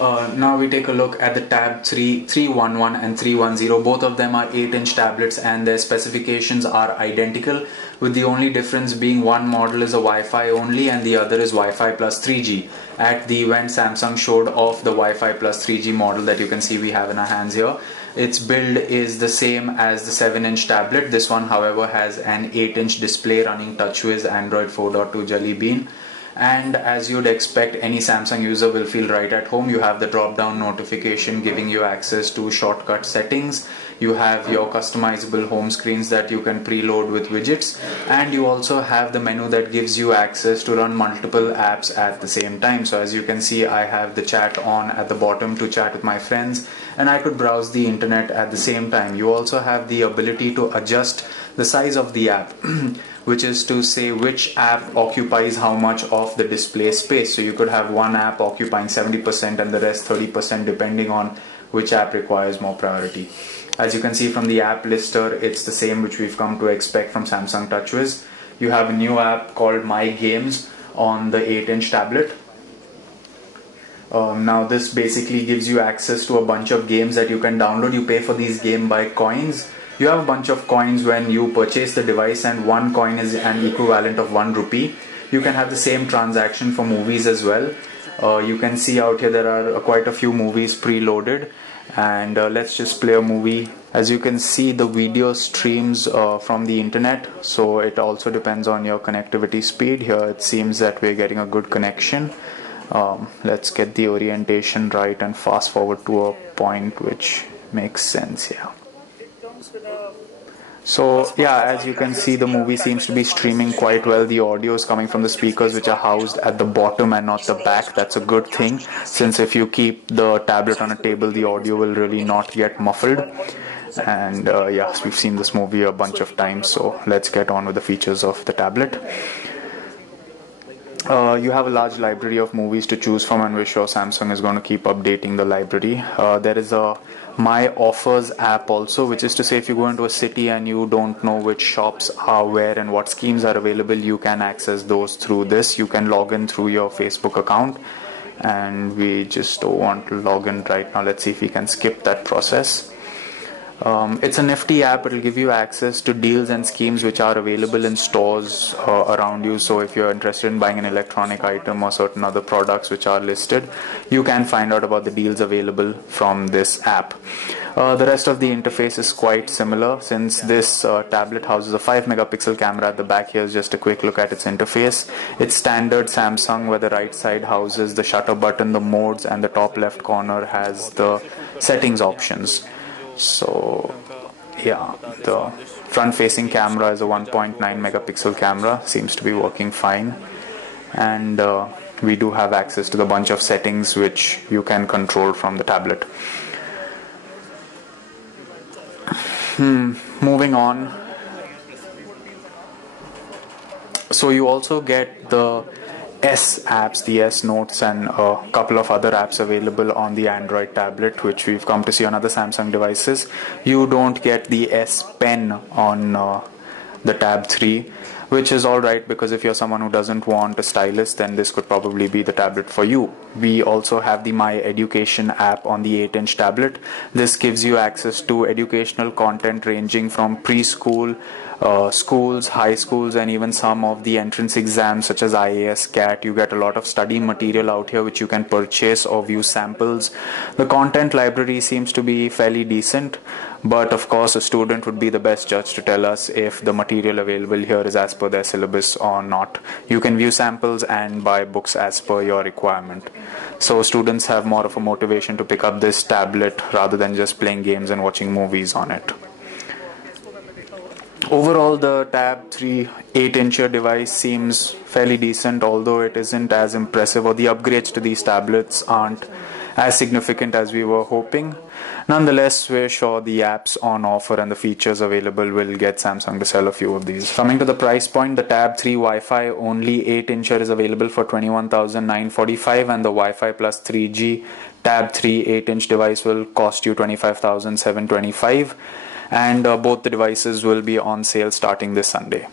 Now we take a look at the Tab 311 and 310. Both of them are 8-inch tablets and their specifications are identical, with the only difference being one model is a Wi-Fi only and the other is Wi-Fi plus 3G. At the event, Samsung showed off the Wi-Fi plus 3G model that you can see we have in our hands here. Its build is the same as the 7-inch tablet. This one, however, has an 8-inch display running TouchWiz Android 4.2 Jelly Bean. And as you'd expect, any Samsung user will feel right at home. You have the drop-down notification giving you access to shortcut settings. You have your customizable home screens that you can preload with widgets. And you also have the menu that gives you access to run multiple apps at the same time. So as you can see, I have the chat on at the bottom to chat with my friends, and I could browse the internet at the same time. You also have the ability to adjust the size of the app which is to say which app occupies how much of the display space. So you could have one app occupying 70% and the rest 30%, depending on which app requires more priority. As you can see from the app lister, it's the same which we've come to expect from Samsung TouchWiz. You have a new app called My Games on the 8-inch tablet. Now this basically gives you access to a bunch of games that you can download. You pay for these games by coins. You have a bunch of coins when you purchase the device, and one coin is an equivalent of 1 rupee. You can have the same transaction for movies as well. You can see out here there are quite a few movies preloaded, and let's just play a movie. As you can see, the video streams from the internet, so it also depends on your connectivity speed. Here it seems that we're getting a good connection. Let's get the orientation right and fast forward to a point which makes sense here. So yeah, as you can see, the movie seems to be streaming quite well. The audio is coming from the speakers which are housed at the bottom and not the back. That's a good thing, since if you keep the tablet on a table, the audio will really not get muffled. And yes, we've seen this movie a bunch of times, so let's get on with the features of the tablet. You have a large library of movies to choose from, and we're sure Samsung is going to keep updating the library. There is a My Offers app also, which is to say if you go into a city and you don't know which shops are where and what schemes are available, you can access those through this. You can log in through your Facebook account, and we just don't want to log in right now. Let's see if we can skip that process. It's a nifty app. It will give you access to deals and schemes which are available in stores around you. So if you're interested in buying an electronic item or certain other products which are listed, you can find out about the deals available from this app. The rest of the interface is quite similar. Since this tablet houses a 5-megapixel camera at the back, here's just a quick look at its interface. It's standard Samsung, where the right side houses the shutter button, the modes, and the top left corner has the settings options. So yeah, the front facing camera is a 1.9 megapixel camera, seems to be working fine, and we do have access to the bunch of settings which you can control from the tablet. Moving on, so you also get the S apps, the S Notes, and a couple of other apps available on the Android tablet, which we've come to see on other Samsung devices. You don't get the S Pen on the Tab 3, which is alright, because if you're someone who doesn't want a stylus, then this could probably be the tablet for you. We also have the My Education app on the 8-inch tablet. This gives you access to educational content ranging from preschool, schools, high schools, and even some of the entrance exams such as IAS, CAT. You get a lot of study material out here which you can purchase or view samples. The content library seems to be fairly decent, but of course a student would be the best judge to tell us if the material available here is as per their syllabus or not. You can view samples and buy books as per your requirement. So students have more of a motivation to pick up this tablet rather than just playing games and watching movies on it. Overall, the Tab 3 8-incher device seems fairly decent, although it isn't as impressive, or the upgrades to these tablets aren't as significant as we were hoping. Nonetheless, we're sure the apps on offer and the features available will get Samsung to sell a few of these. Coming to the price point, the Tab 3 Wi-Fi only 8-incher is available for 21,945, and the Wi-Fi plus 3G Tab 3 8-inch device will cost you 25,725. And both the devices will be on sale starting this Sunday.